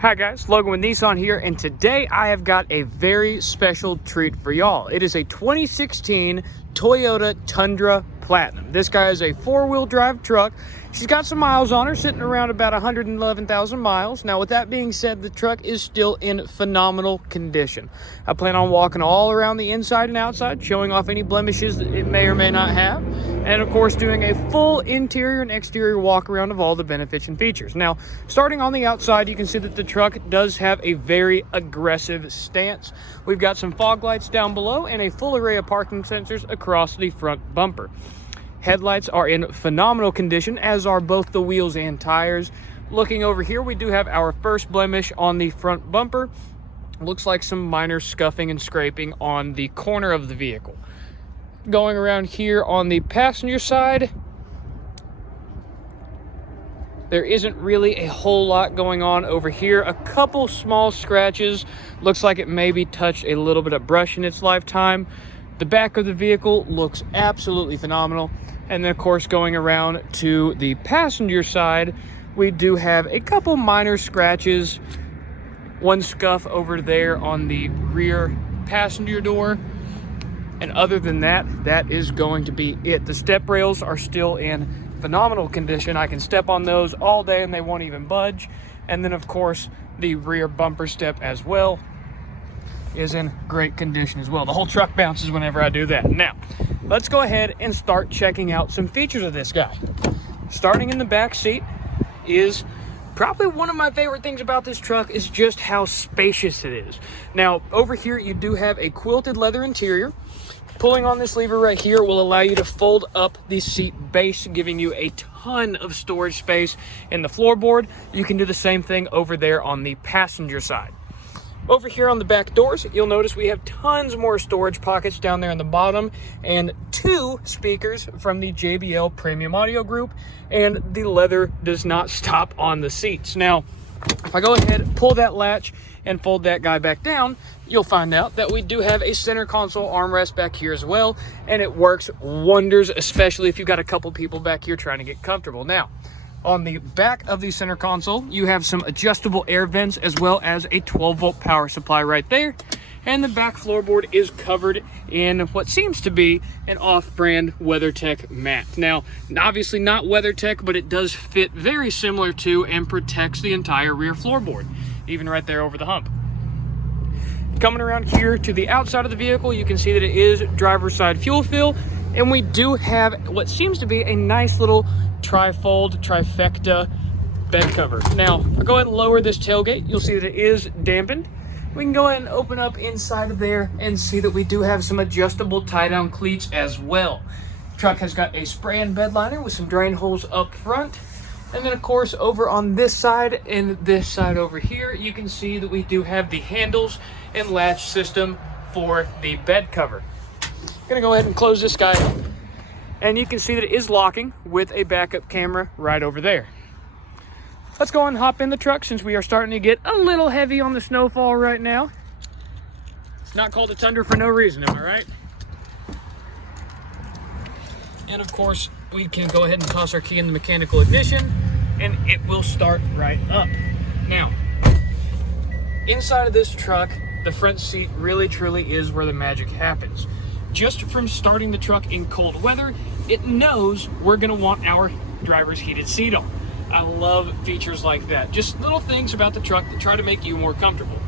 Hi guys, Logan with Nissan here, and today I have got a very special treat for y'all. It is a 2016 Toyota Tundra Platinum. This guy is a four-wheel drive truck. She's got some miles on her, sitting around about 111,000 miles. Now, with that being said, the truck is still in phenomenal condition. I plan on walking all around the inside and outside, showing off any blemishes that it may or may not have, and of course doing a full interior and exterior walk around of all the benefits and features. Now, starting on the outside, you can see that the truck does have a very aggressive stance. We've got some fog lights down below and a full array of parking sensors across the front bumper. Headlights are in phenomenal condition, as are both the wheels and tires. Looking over here, we do have our first blemish on the front bumper. Looks like some minor scuffing and scraping on the corner of the vehicle. Going around here on the passenger side, there isn't really a whole lot going on over here. A couple small scratches. Looks like it maybe touched a little bit of brush in its lifetime. The back of the vehicle looks absolutely phenomenal. And then, of course, going around to the passenger side, we do have a couple minor scratches. One scuff over there on the rear passenger door. And other than that, that is going to be it. The step rails are still in phenomenal condition. I can step on those all day and they won't even budge. And then, of course, the rear bumper step as well is in great condition as well. The whole truck bounces whenever I do that. Now, let's go ahead and start checking out some features of this guy. Starting in the back seat is probably one of my favorite things about this truck is just how spacious it is. Now, over here you do have a quilted leather interior. Pulling on this lever right here will allow you to fold up the seat base, giving you a ton of storage space in the floorboard. You can do the same thing over there on the passenger side. Over here on the back doors, you'll notice we have tons more storage pockets down there on the bottom and two speakers from the JBL Premium Audio Group, and the leather does not stop on the seats. Now, if I go ahead, pull that latch and fold that guy back down, you'll find out that we do have a center console armrest back here as well, and it works wonders, especially if you've got a couple people back here trying to get comfortable. Now, on the back of the center console, you have some adjustable air vents as well as a 12-volt power supply right there. And the back floorboard is covered in what seems to be an off-brand WeatherTech mat. Now, obviously not WeatherTech, but it does fit very similar to and protects the entire rear floorboard, even right there over the hump. Coming around here to the outside of the vehicle, you can see that it is driver's side fuel fill, and we do have what seems to be a nice little tri-fold, trifecta bed cover. Now, I'll go ahead and lower this tailgate. You'll see that it is dampened. We can go ahead and open up inside of there and see that we do have some adjustable tie-down cleats as well. Truck has got a spray and bed liner with some drain holes up front. And then, of course, over on this side and this side over here, you can see that we do have the handles and latch system for the bed cover. Gonna go ahead and close this guy up. And you can see that it is locking with a backup camera right over there. Let's go and hop in the truck since we are starting to get a little heavy on the snowfall right now. It's not called a Tundra for no reason, am I right? And of course, we can go ahead and toss our key in the mechanical ignition and it will start right up. Now, inside of this truck, the front seat really truly is where the magic happens. Just from starting the truck in cold weather, it knows we're gonna want our driver's heated seat on. I love features like that. Just little things about the truck that try to make you more comfortable.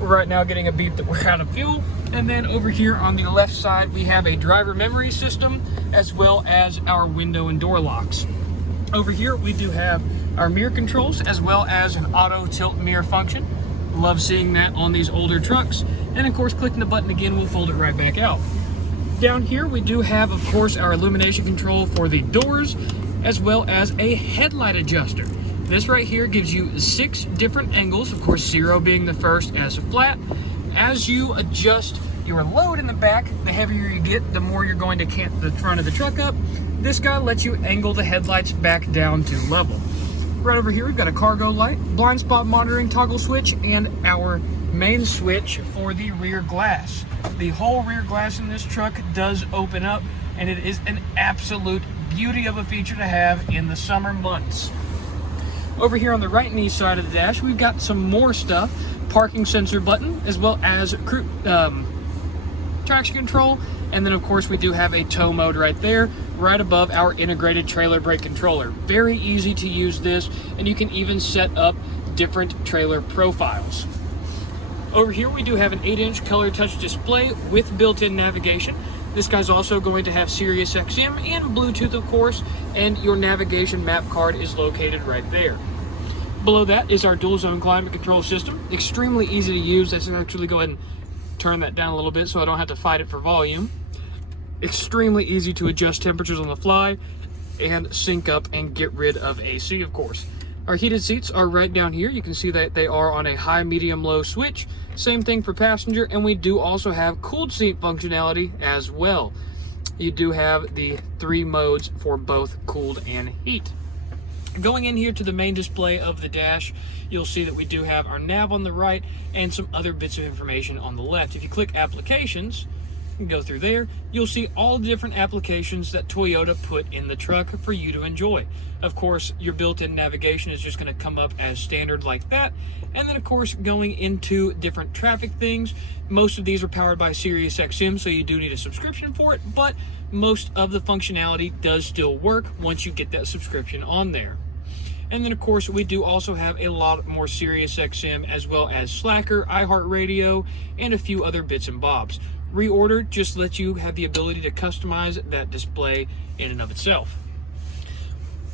We're right now getting a beep that we're out of fuel. And then over here on the left side, we have a driver memory system as well as our window and door locks. Over here, we do have our mirror controls as well as an auto tilt mirror function. Love seeing that on these older trucks. And of course, clicking the button again will fold it right back out. Down here, we do have, of course, our Illumination Control for the doors, as well as a headlight adjuster. This right here gives you 6 different angles, of course 0 being the first as a flat. As you adjust your load in the back, the heavier you get, the more you're going to cant the front of the truck up. This guy lets you angle the headlights back down to level. Right over here, we've got a cargo light, blind spot monitoring toggle switch, and our main switch for the rear glass. The whole rear glass in this truck does open up, and it is an absolute beauty of a feature to have in the summer months. Over here on the right knee side of the dash, we've got some more stuff. Parking sensor button, as well as traction control. And then of course we do have a tow mode right there, right above our integrated trailer brake controller. Very easy to use this, and you can even set up different trailer profiles. Over here we do have an 8-inch color touch display with built-in navigation. This guy's also going to have Sirius XM and Bluetooth, of course, and your navigation map card is located right there. Below that is our dual zone climate control system. Extremely easy to use. Let's actually go ahead and turn that down a little bit so I don't have to fight it for volume. Extremely easy to adjust temperatures on the fly and sync up and get rid of AC, of course. Our heated seats are right down here. You can see that they are on a high, medium, low switch. Same thing for passenger, and we do also have cooled seat functionality as well. You do have the 3 modes for both cooled and heat. Going in here to the main display of the dash, you'll see that we do have our nav on the right and some other bits of information on the left. If you click applications and go through there, you'll see all the different applications that Toyota put in the truck for you to enjoy. Of course, your built-in navigation is just going to come up as standard like that. And then of course, going into different traffic things, most of these are powered by Sirius XM, so you do need a subscription for it, but most of the functionality does still work once you get that subscription on there. And then of course, we do also have a lot more Sirius XM, as well as Slacker, iHeartRadio, and a few other bits and bobs. Reorder just lets you have the ability to customize that display in and of itself.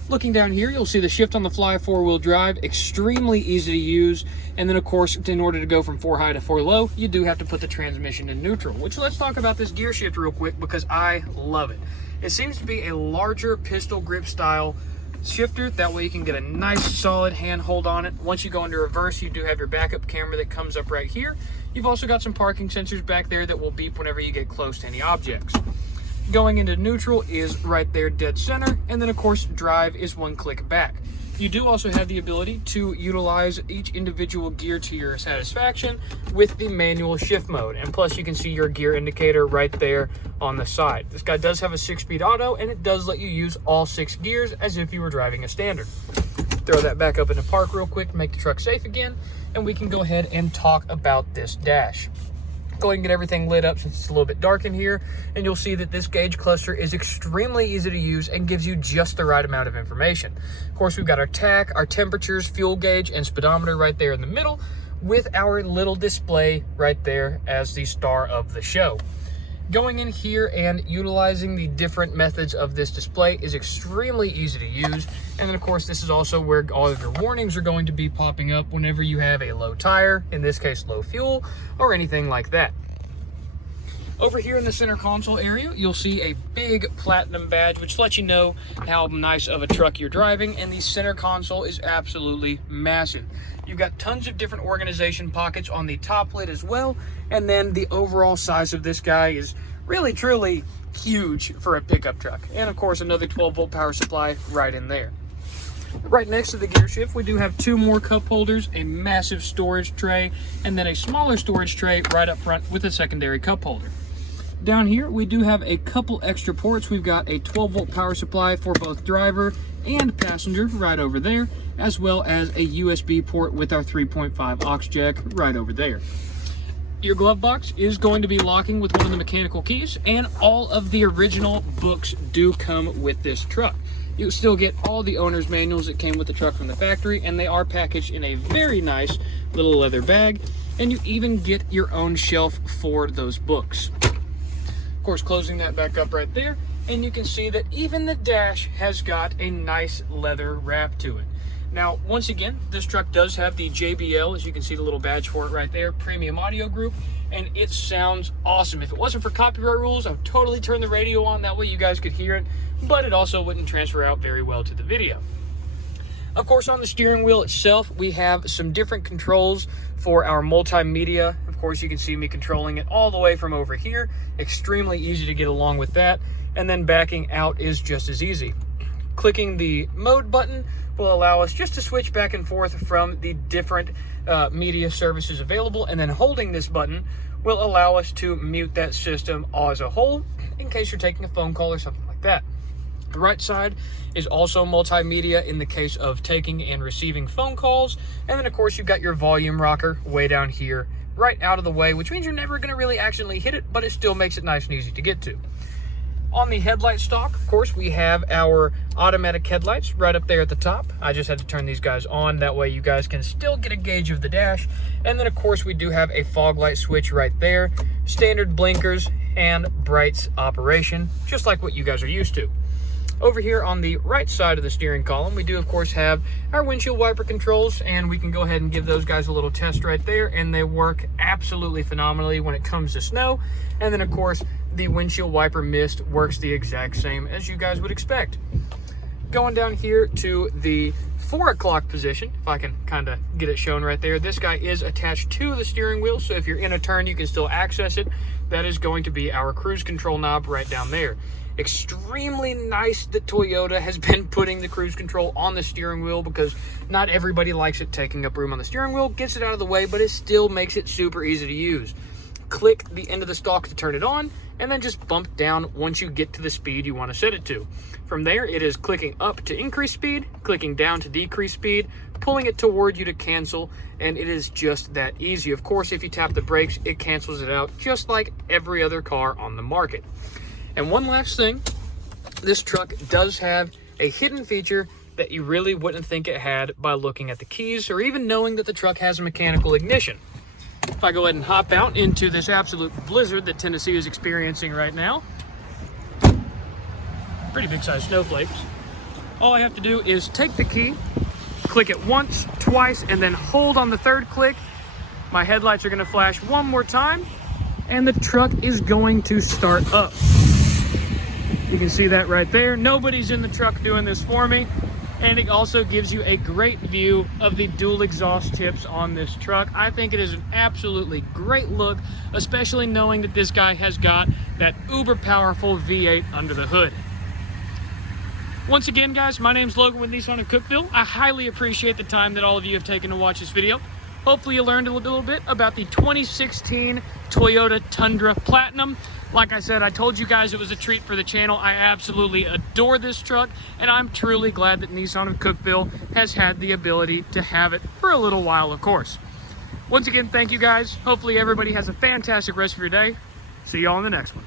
Looking down here, you'll see the shift on the fly 4-wheel drive, extremely easy to use. And then of course, in order to go from 4 high to 4 low, you do have to put the transmission in neutral, which let's talk about this gear shift real quick because I love it. It seems to be a larger pistol grip style shifter. That way you can get a nice solid hand hold on it. Once you go into reverse, you do have your backup camera that comes up right here. You've also got some parking sensors back there that will beep whenever you get close to any objects. Going into neutral is right there dead center, and then of course drive is 1 click back. You do also have the ability to utilize each individual gear to your satisfaction with the manual shift mode, and plus you can see your gear indicator right there on the side. This guy does have a 6-speed auto, and it does let you use all 6 gears as if you were driving a standard. Throw that back up into park real quick to make the truck safe again, and we can go ahead and talk about this dash. Go ahead and get everything lit up since it's a little bit dark in here, and you'll see that this gauge cluster is extremely easy to use and gives you just the right amount of information. Of course, we've got our tach, our temperatures, fuel gauge, and speedometer right there in the middle, with our little display right there as the star of the show. Going in here and utilizing the different methods of this display is extremely easy to use. And then of course, this is also where all of your warnings are going to be popping up whenever you have a low tire, in this case, low fuel, or anything like that. Over here in the center console area, you'll see a big platinum badge, which lets you know how nice of a truck you're driving. And the center console is absolutely massive. You've got tons of different organization pockets on the top lid as well. And then the overall size of this guy is really, truly huge for a pickup truck. And of course, another 12-volt power supply right in there. Right next to the gear shift, we do have 2 more cup holders, a massive storage tray, and then a smaller storage tray right up front with a secondary cup holder. Down here, we do have a couple extra ports. We've got a 12-volt power supply for both driver and passenger right over there, as well as a USB port with our 3.5 aux jack right over there. Your glove box is going to be locking with one of the mechanical keys, and all of the original books do come with this truck. You still get all the owner's manuals that came with the truck from the factory, and they are packaged in a very nice little leather bag, and you even get your own shelf for those books. Of course, closing that back up right there, and you can see that even the dash has got a nice leather wrap to it. Now, once again, this truck does have the JBL, as you can see the little badge for it right there, Premium Audio Group, and it sounds awesome. If it wasn't for copyright rules, I would totally turn the radio on, that way you guys could hear it, but it also wouldn't transfer out very well to the video. Of course, on the steering wheel itself, we have some different controls for our multimedia. Of course, you can see me controlling it all the way from over here. Extremely easy to get along with that. And then backing out is just as easy. Clicking the mode button will allow us just to switch back and forth from the different media services available. And then holding this button will allow us to mute that system as a whole in case you're taking a phone call or something like that. The right side is also multimedia in the case of taking and receiving phone calls. And then of course you've got your volume rocker way down here, right out of the way, which means you're never going to really accidentally hit it, but it still makes it nice and easy to get to. On the headlight stock, of course, we have our automatic headlights right up there at the top. I just had to turn these guys on. That way you guys can still get a gauge of the dash. And then, of course, we do have a fog light switch right there, standard blinkers, and brights operation, just like what you guys are used to. Over here on the right side of the steering column, we do, of course, have our windshield wiper controls, and we can go ahead and give those guys a little test right there, and they work absolutely phenomenally when it comes to snow. And then, of course, the windshield wiper mist works the exact same as you guys would expect. Going down here to the 4 o'clock position, if I can kind of get it shown right there, this guy is attached to the steering wheel, so if you're in a turn, you can still access it. That is going to be our cruise control knob right down there. Extremely nice that Toyota has been putting the cruise control on the steering wheel, because not everybody likes it taking up room on the steering wheel, gets it out of the way, but it still makes it super easy to use. Click the end of the stalk to turn it on, and then just bump down once you get to the speed you want to set it to. From there, it is clicking up to increase speed, clicking down to decrease speed, pulling it toward you to cancel, and it is just that easy. Of course, if you tap the brakes, it cancels it out just like every other car on the market. And one last thing, this truck does have a hidden feature that you really wouldn't think it had by looking at the keys or even knowing that the truck has a mechanical ignition. If I go ahead and hop out into this absolute blizzard that Tennessee is experiencing right now, pretty big sized snowflakes, all I have to do is take the key, click it once, twice, and then hold on the third click. My headlights are going to flash one more time, and the truck is going to start up. You can see that right there. Nobody's in the truck doing this for me. And it also gives you a great view of the dual exhaust tips on this truck. I think it is an absolutely great look, especially knowing that this guy has got that uber powerful V8 under the hood. Once again, guys, my name's Logan with Nissan of Cookeville. I highly appreciate the time that all of you have taken to watch this video. Hopefully you learned a little bit about the 2016 Toyota Tundra Platinum. Like I said, I told you guys it was a treat for the channel. I absolutely adore this truck, and I'm truly glad that Nissan of Cookeville has had the ability to have it for a little while, of course. Once again, thank you guys. Hopefully everybody has a fantastic rest of your day. See y'all in the next one.